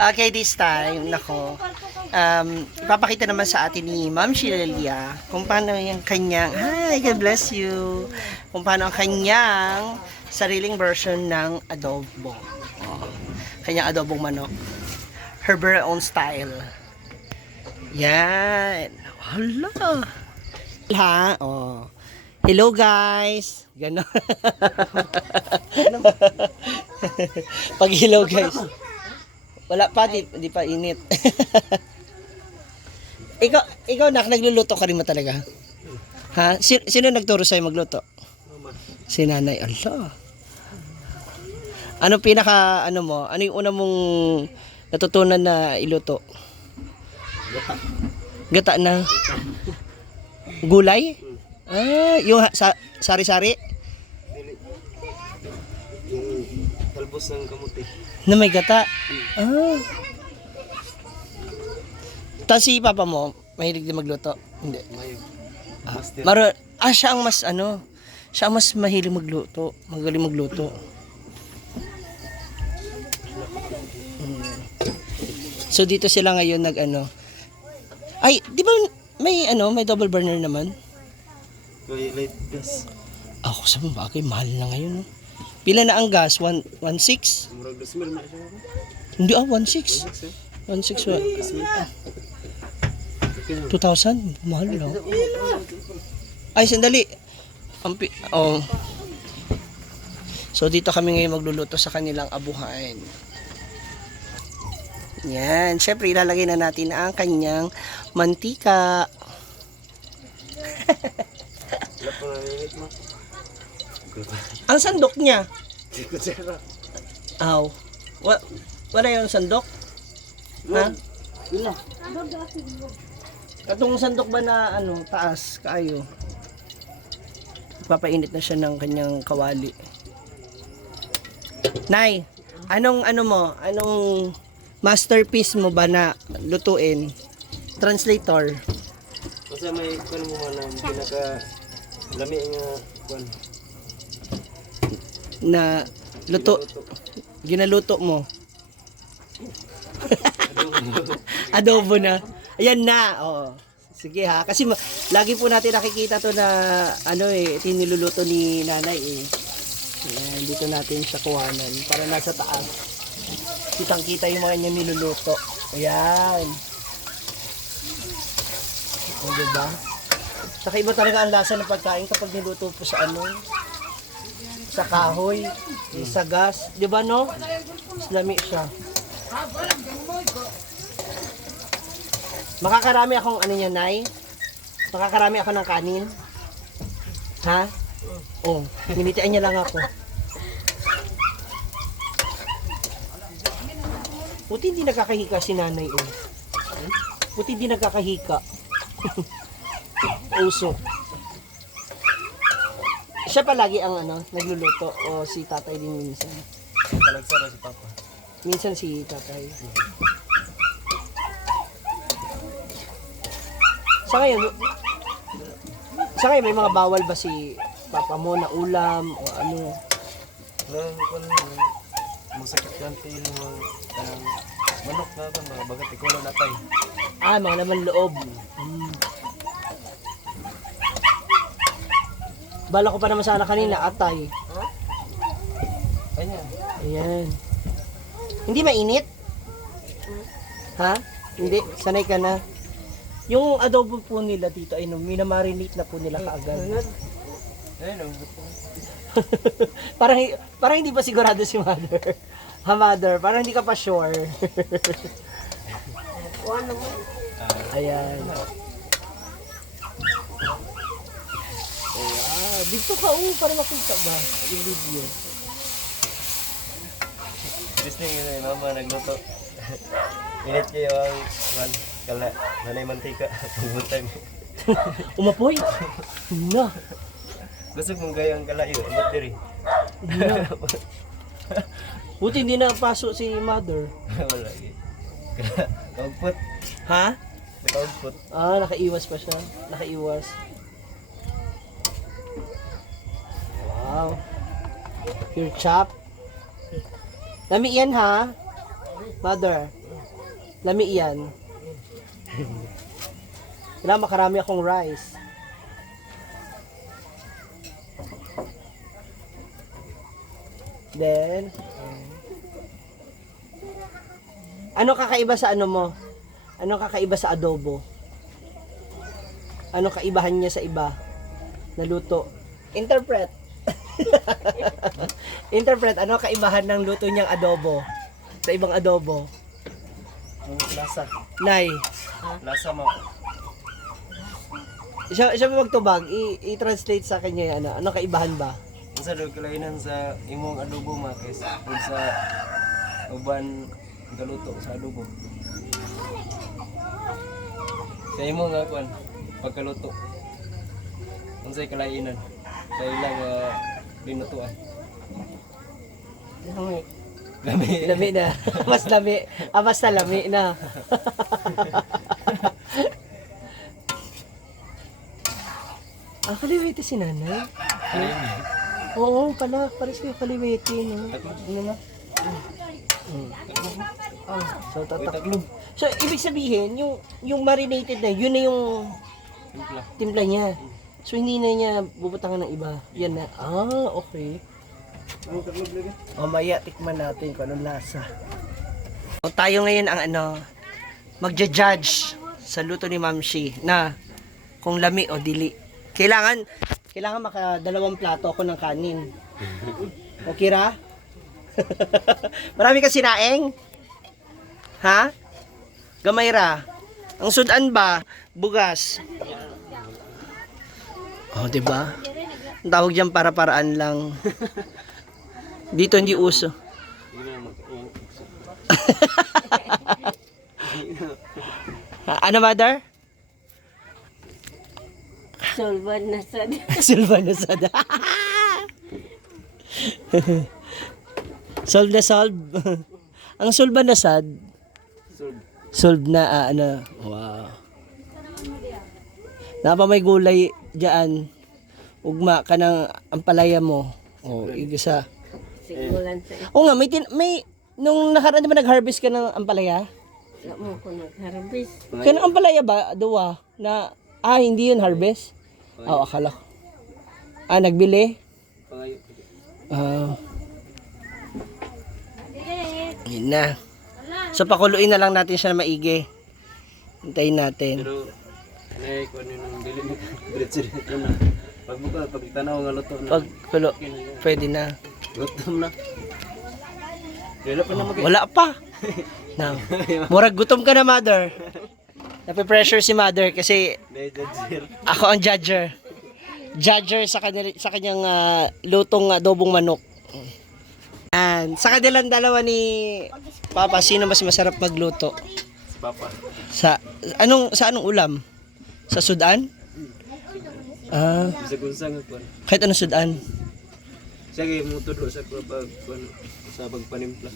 Okay, this time, nako, ipapakita naman sa atin ni Ma'am Shirelia kung paano yung kanyang, hi, God bless you, kung paano ang kanyang sariling version ng adobo. Oh, kanyang adobong manok. Her very own style. Yan. Hala. Ha? Oh. Hello guys. Ganon. Pag hello guys. Wala pa, di pa init. ikaw nagluluto ka rin mo talaga? Ha? Sino nagturo sa'yo magluto? Si nanay. Allah. Ano pinaka, ano mo? Ano yung una mong natutunan na iluto? Gata na? Gulay? Ah, yung sari-sari? Yung talbos ng kamuti. Na may gata? Ah. Tapos si papa mo, mahilig din magluto? Hindi. Siya ang mas siya ang mas mahilig magluto. Magaling magluto. So dito sila ngayon ay, di ba may double burner naman? Light gas. Ako sa bagay, mahal na ngayon. No? Pila na ang gas? 1.6? Murag 2,000 na siya. Hindi 1.6. 1.6 wa. 2,000? Mahal lang. Ay, sandali. Oh. So dito kami ngayon magluluto sa kanilang abuhan. Yan. Siyempre, ilalagay na natin ang kanyang mantika. Wala pa naninit mo. Ang sandok niya. Kutsara. Aw. Wala yung sandok? Ha? Wala. Katong sandok ba na taas kaayo? Papainit na siya ng kanyang kawali. Nay, anong masterpiece mo ba na lutuin? Translator. Kasi may kung mo man pinaka lami nga kwan. Na ginaluto mo. Adobo na. Ayan na. Oh. Sige ha. Kasi lagi po natin nakikita to na tiniluluto ni nanay eh. Ayan, dito natin siya kuhanan para nasa taas. Kitang-kita yung mga niya niluluto. Ayan. O diba? Saka iba talaga ang lasa ng pagkain kapag niluto po sa sa kahoy, sa gas. Diba no? Lami siya. Makakarami akong niya, Nay? Makakarami ako ng kanin? Ha? Oh, hinitian niya lang ako. Buti hindi nagkakahika si nanay oh. Buti hindi nagkakahika. Usok. Siya palagi ang nagluluto o si tatay din minsan? Talagsara si papa. Minsan si tatay. Sa ngayon may mga bawal ba si papa mo na ulam o ano? Nang kung masakit lang tayo ng manok na ito, mga bagat ikaw na natay. Ah, mga laman loob. Bala ko pa naman sana kanina, atay. Ayan. Ayan. Hindi mainit? Ha? Hindi? Sanay ka na? Yung adobo po nila dito ay minamarinate na po nila kaagad. Ayan. parang hindi pa sigurado si mother. Ha, mother? Parang hindi ka pa sure. Ayan. Dito ka para makita ba yung video. Disney yung mama nagluto. Init kayo ang kala nanay mantika. Pagbuntay mo. Umapoy? Na. Gusto mong gaya ang kalayo. Amot diri. Na. Buti hindi na pasok si mother. Wala. Kaugpot. Ha? Kaugpot. Ah, nakaiwas pa siya. Nakaiwas. Wow. Pure chop. Lami yan ha. Mother, lami yan. Kailangan makarami akong rice. Then, ano kakaiba sa ano mo? Ano kakaiba sa adobo? Ano kaibahan niya sa iba na luto? Interpret. Interpret, ano kaibahan ng luto niyang adobo sa ibang adobo? Ang lasa. Nay, Lasa mo. siya magtubag, i-translate sa kanya yan. Ano kaibahan ba? Sa kalainan sa imong adobo ma kaysa sa uban galuto sa adobo. Sa imo nga kwan pagkaluto. Unsay kalainan sa ilang linutuan. Lami. Lami na. Mas lami. Basta lami na. Kaliwete si nanay. Oo, pala. Pares kayo kaliwete. No? Ano na? So, tataklob. So, ibig sabihin, yung marinated na, yun na yung timpla niya. So, hindi na niya bubutangan ng iba. Yan na. Okay. Mamaya, tikman natin kung anong lasa. Tayo ngayon ang magja-judge sa luto ni Ma'am Shi na kung lami o dili. Kailangan maka 2 plato ako ng kanin. Okay ra? Marami ka sinaing? Ha? Gamay ra. Ang sudan ba? Bugas. Diba? Ang tawag dyan para-paraan lang. Dito hindi uso. Ano, mother? Solban na sad. Solve na sad. Solve na solve. Ang solve na sad. Solve na wow. Napa may gulay diyan. Ugma ka ng ampalaya mo. Igisa. Sigulan sa Nga may nung nakaraan di ba nag-harvest ka ng ampalaya? Wala mo ko nag-harvest. Kanang ampalaya ba duwa na hindi yun harvest? Akala ko. Nagbili? Yun na. So pakuluin na lang natin siya na maigi. Hintayin natin. Pero ko nung dili mo diretso na. Pagbuka pag tanaw nga luto na. Pagkulo, pwede na. Gutom na. Wala pa na Wala pa. Na. Murag gutom ka na, mother. Nape-pressure si mother kasi ako ang judger. Judger sa kanyang lutong adobong manok. And sa kanilang dalawa ni Papa, sino mas masarap magluto? Si Papa. Sa anong ulam? Sa sudan? Sa gunsang ko. Kahit anong sudan? Siya kay mo tudlo sa sa pagpanimpla.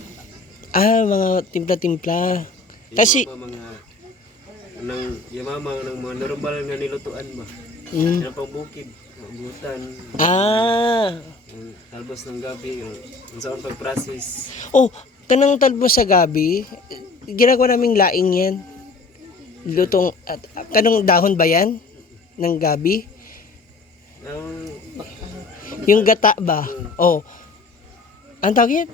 Mga timpla-timpla. Kasi mga nang yamama ng mga normal nga nilutuan ba. Yan pang bukid, butan. Talbos ng gabi, yung saan pag-process. Kanang talbos sa gabi, ginagawa naming laing yan. Lutong, kanong dahon ba yan? Ng gabi? Yung gata ba? Ang tawag yan?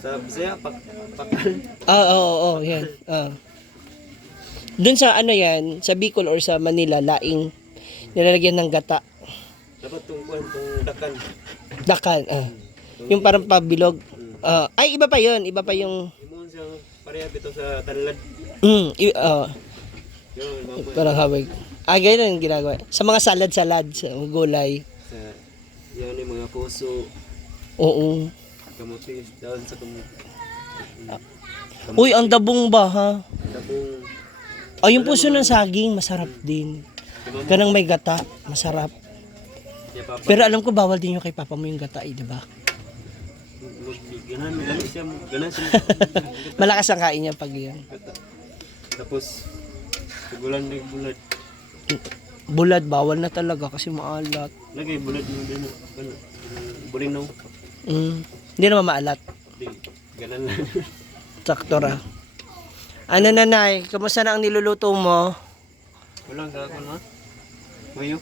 Sa Bisaya, pakal. Oo, yan. Doon sa yan, sa Bicol or sa Manila, laing, nilalagyan ng gata. Dapat itong dakan. Dakan, yung parang pabilog. Iba pa yun. Iba pa yung... Imon siyang pareha dito sa tanlad. Parang hawig. Ganyan ang ginagawa. Sa mga salad-salad, sa gulay. Yan yung mga puso. Oo. Kamuti, daon sa kamuti. Uy, ang dabong ba, ha? Dabong. Yung puso ng saging, masarap din. Ganang may gata, masarap. Pero alam ko, bawal din yung kay Papa mo yung gata, di ba? Ganan siya. Malakas ang kain niya pag yun. Tapos, segulan na yung bulad. Bulad, bawal na talaga kasi maalat. Lagay bulad mo din. Bulinaw. Hindi naman maalat. Ganun lang. Sakto ra. Ano nanay, kamusta na ang niluluto mo? Walang gagawin mo. Mayo.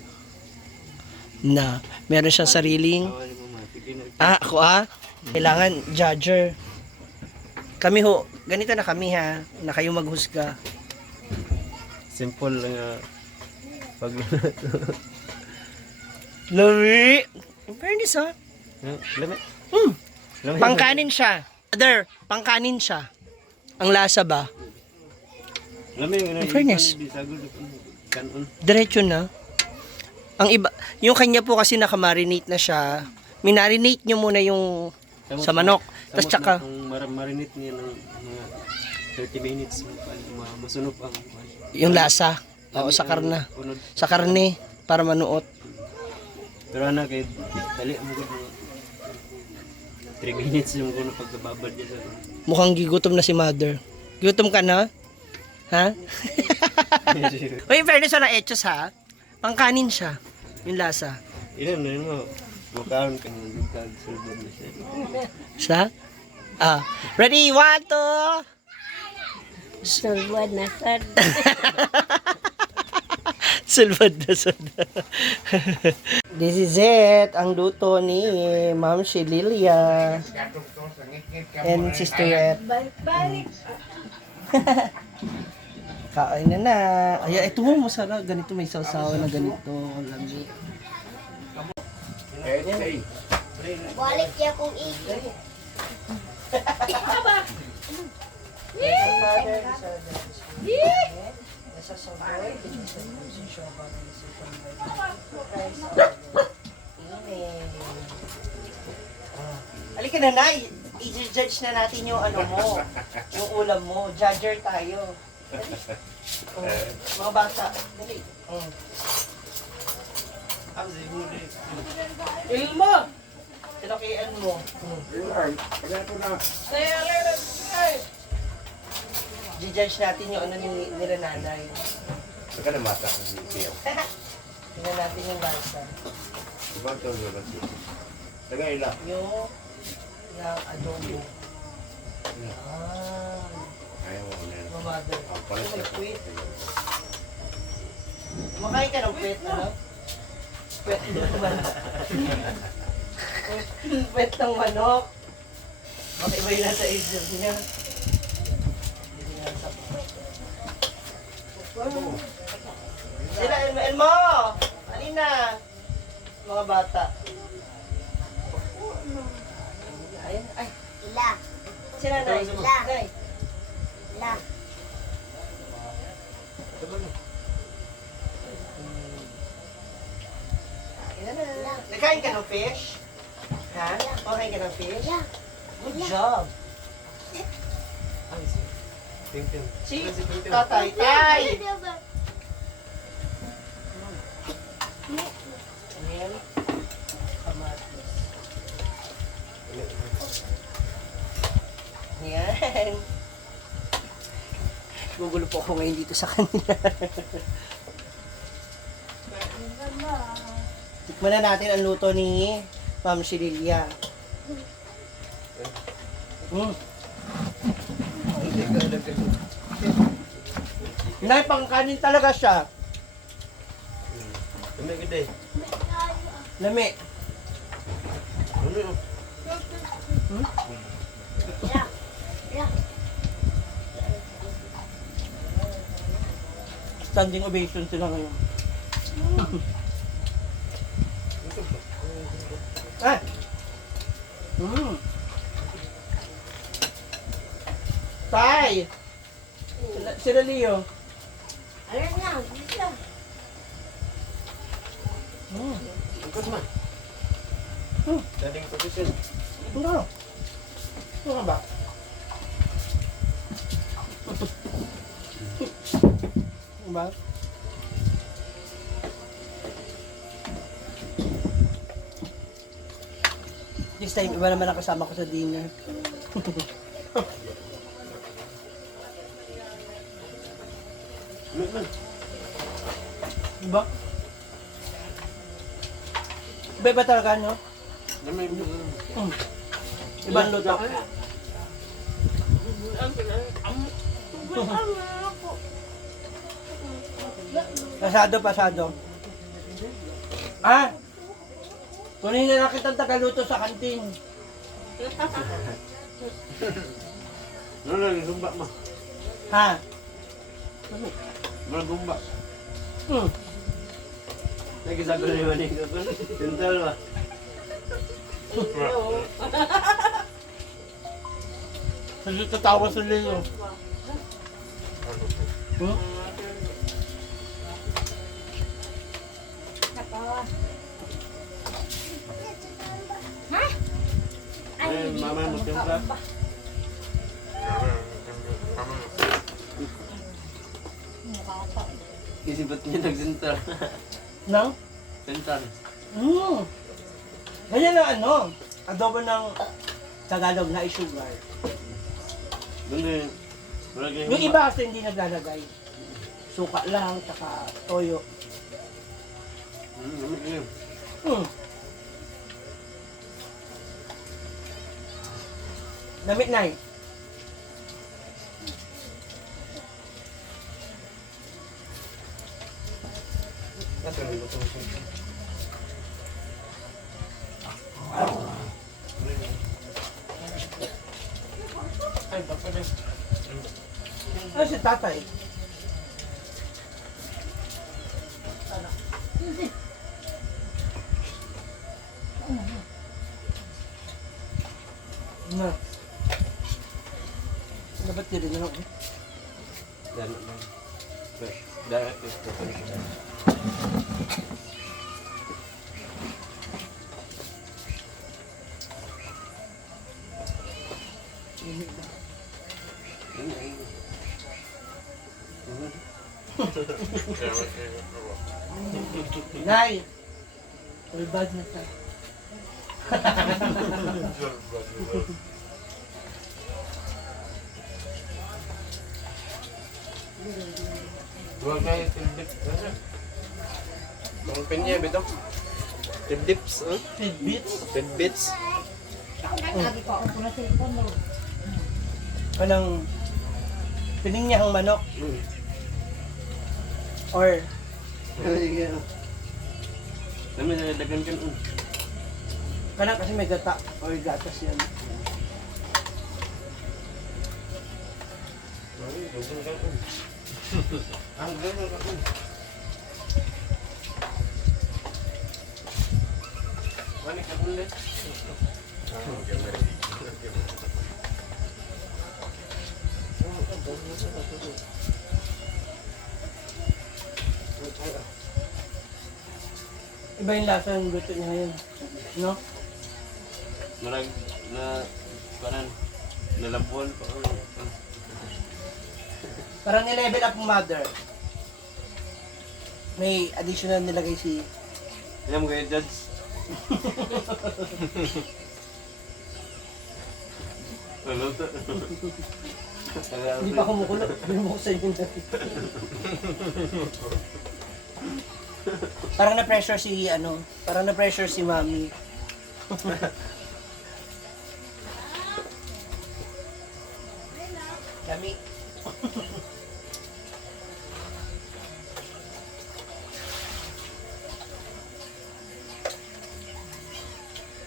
Na, meron siyang sariling... Awali mo ma. Sige na. Ako kailangan judger. Kami ho, ganito na kami ha, na kayo maghusga. Simple lang pagluluto. Lami! In fairness ha. Lami. Lami. Pangkanin siya. Other, pangkanin siya. Ang lasa ba? Lami yung In fairness. Kanon. Diretso na. Ang iba, yung kanya po kasi nakamarinate na siya. Minarinate nyo muna yung sa manok. Tapos tsaka, Kung marinate niya ng mga 30 minutes, masunog ang yung lasa. Oo, sa karna. unod. Sa karne, para manuot. Pero ana kay dali mo gud 3 minutes yung kuno pagkababad niya sa Mukhang gigutom na si mother. Gutom ka na? Ha? Uy, in fairness na etchos ha. Pangkanin siya. Yung lasa. Ilan na mo mukaon ka ng dugtag sulbod na siya. Sa? Ready? 1, 2. Sulban na sad. Sulbad na sada. This is it. Ang luto ni Ma'am Shililia. And Sister Balik. Kain na. Ay, ito mo masarap. Ganito may sausawa na ganito. Lami. Balik niya kung iki. Halika na, Nay. I-judge na natin yung ano mo. Yung ulam mo. Judger tayo. Dali. Mga bata. Dali. Ilmo! Tinakian mo. I-judge natin yung ano nila nanay. Saka na mata ang siya. Tingnan natin yung lasa. Diba ito ang lulat siya? Taga ila. Yung adobo. Ayaw mo na yan. Mother. Ang pala May siya. puwit. Kumakain ka ng puwit, ano? Puwit ng manok. Puwit ng manok. Baka iba yung nasa isip niya. Hindi nga sa puwit. Sila, Elmo! Alina! Mga bata. Ay, ay. Ila. Sila, Nay. Ila. Nay. Ila. Nagkain ka ng fish? Ha? Kumakain ka ng fish? Good job. Thank you. Si tatay, tay! Ayan. Kamatis. Ayan. Gugulo po ako ngayon dito sa kanila. Tikman na natin ang luto ni Ma'am Shililia. Nay, pangkanin talaga siya. Lami gid eh. Lami. Ano yun? Standing ovation sila ngayon. Ah! Tay! Sila Leo. Alam na, dito. Angkos man. Dating position. Ano? Ano ba? Ano ba? This time, iba naman ang kasama ko sa dinner. Diba? Iba talaga, no? Lami. Ibang luto. Pasado. Ah! Kunin na lang kitang tagaluto sa kantin. Ano lang, gumba mo. Ha? Mga gumba. Hmm. Nagkisago na yung manig ko. Dental ba? Sige, tatawa sa Leo. Hmm? Ay, mama mo timpla. Isipot niya nag-dental. Nang? Dental. Hmm. Ganyan na ano, adobo ng Tagalog na sugar. Doon wala kayong Yung iba kasi hindi naglalagay. Suka lang, tsaka toyo. Gamit niyo. Hmm. Namit na eh. Ay, baka na. Ay, si tatay. Na. Dapat diri na ako. Dan. Dan. Nay. Ulbad na sa. Huwag kayo tildip. Ang pinya, bito. Tildips, huh? Tidbits. Tidbits. Kanang pininyahang manok or Dami na dagan kan. kanang kasi may gata or gatas yan. Ang ganun ka. Wani ka ulit. Iba yung lasa ng luto niya ngayon. No? Marag na kanan nalabuan pa. Parang nilevel up ang mother. May additional nilagay si... Alam mo kayo, Judge? Ano to? Hindi pa kumukulo. Binubuksan yun. Parang na-pressure si ano, parang na-pressure si Mami. Dami.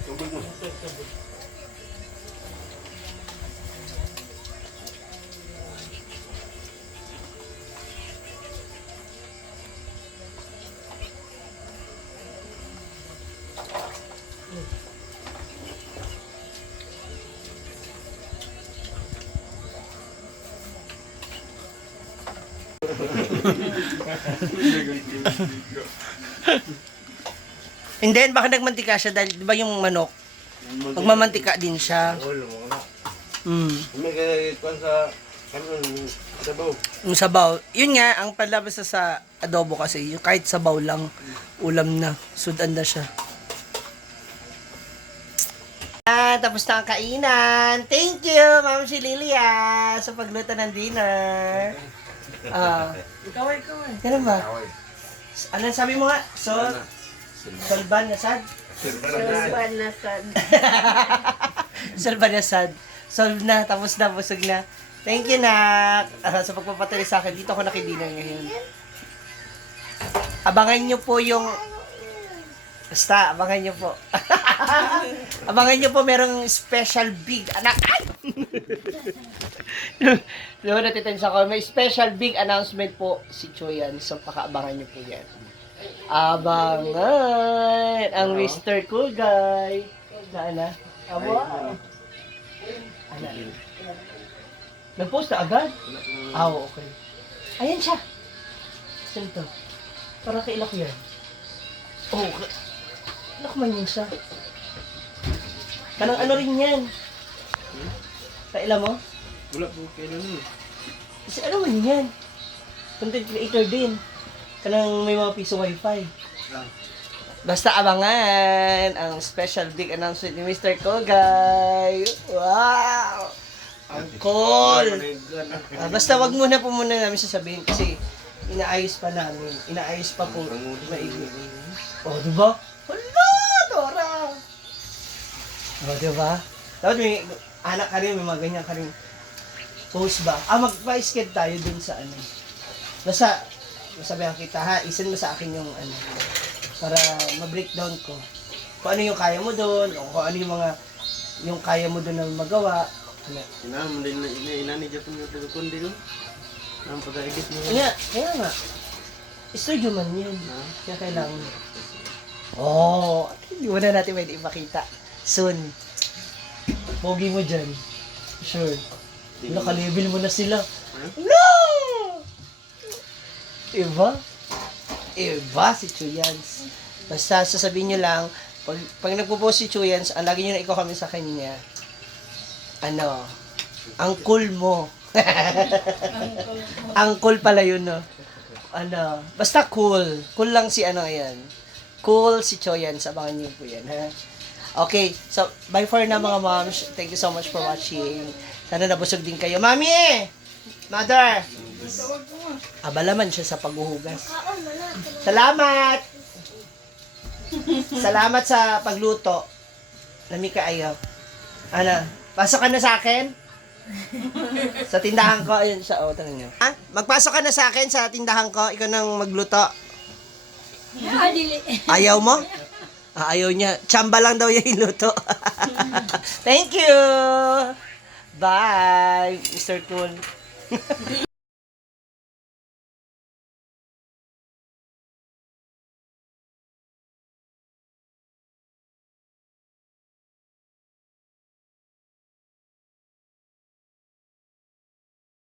Tubig mo. And then, baka nagmantika siya dahil, di ba yung manok, magmamantika din siya. Mm. May kaya sa kanon sabaw. Yung sabaw. Yun nga, ang palabas sa adobo kasi, yung kahit sabaw lang, ulam na. Sudan na siya. Tapos na ang kainan. Thank you, Ma'am si Lilia, sa pagluto ng dinner. Ikaw. Ganun ba? Anong sabi mo nga? Solban na sad? Suban na sad. Solban na sad. Solve na, tapos na, busog na. Thank you, Nak. Sa pagpapatuloy sa akin, dito ako nakidinner ngayon. Abangan nyo po yung... Basta, abangan nyo po. Abangan nyo po, merong special big anak. Ay! Doon natitens ako. May special big announcement po si Choyan. So, pakaabangan nyo po yan. Abangan ang Mr. Cool Guy. Na. Aba. Ana. Nag-post na agad? Okay. Ayan siya. Saan to? Parang kailak yan. Ilak man yun siya. Kanang ano rin yan? Kaila mo? Wala po kayo nun. Kasi ano man yan? Content creator din. Kanang may mga piso wifi. Basta abangan ang special big announcement ni Mr. Kogay. Wow! Ang cool! Basta wag muna po muna namin sasabihin kasi inaayos pa namin. Inaayos pa po. Maigi. Diba? Hala! Dora! Diba? Dapat may anak ka rin, may mga ganyan ka rin post ba? Magpa-sked tayo dun sa ano. Basta, masabihan kita ha, isend mo sa akin yung ano, para ma-breakdown ko. Kung ano yung kaya mo doon, o kung ano yung kaya mo doon na magawa. Ano? Inaman din na inani dyan po yung kundi no? Ang pag-edit mo. Kaya nga. Studio man yan. Kaya kailangan. Hindi mo na natin pwede ipakita. Soon. Pogi mo dyan. Sure. Naka-level mo na sila. No! Iba si Chuyans. Basta sasabihin nyo lang, pag nagpo-post si Chuyans, ang lagi nyo na ikaw kami sa kanya, ang cool mo. Ang cool pala yun, no? Basta cool. Cool lang si yan. Cool si Chuyans. Abangan nyo po yan, ha? Okay, so, bye for na mga moms. Thank you so much for watching. Sana nabusog din kayo. Mami! Mother! Abalaman siya sa paghuhugas. Salamat! Salamat sa pagluto. Lami ka ayaw. Pasok ka na sa akin? Sa tindahan ko. Ayun siya. Tanong nyo. Magpasok ka na sa akin sa tindahan ko. Ikaw nang magluto. Ayaw mo? Ayaw niya. Tsamba lang daw yung iluto. Thank you! Bye, Mr. Cool.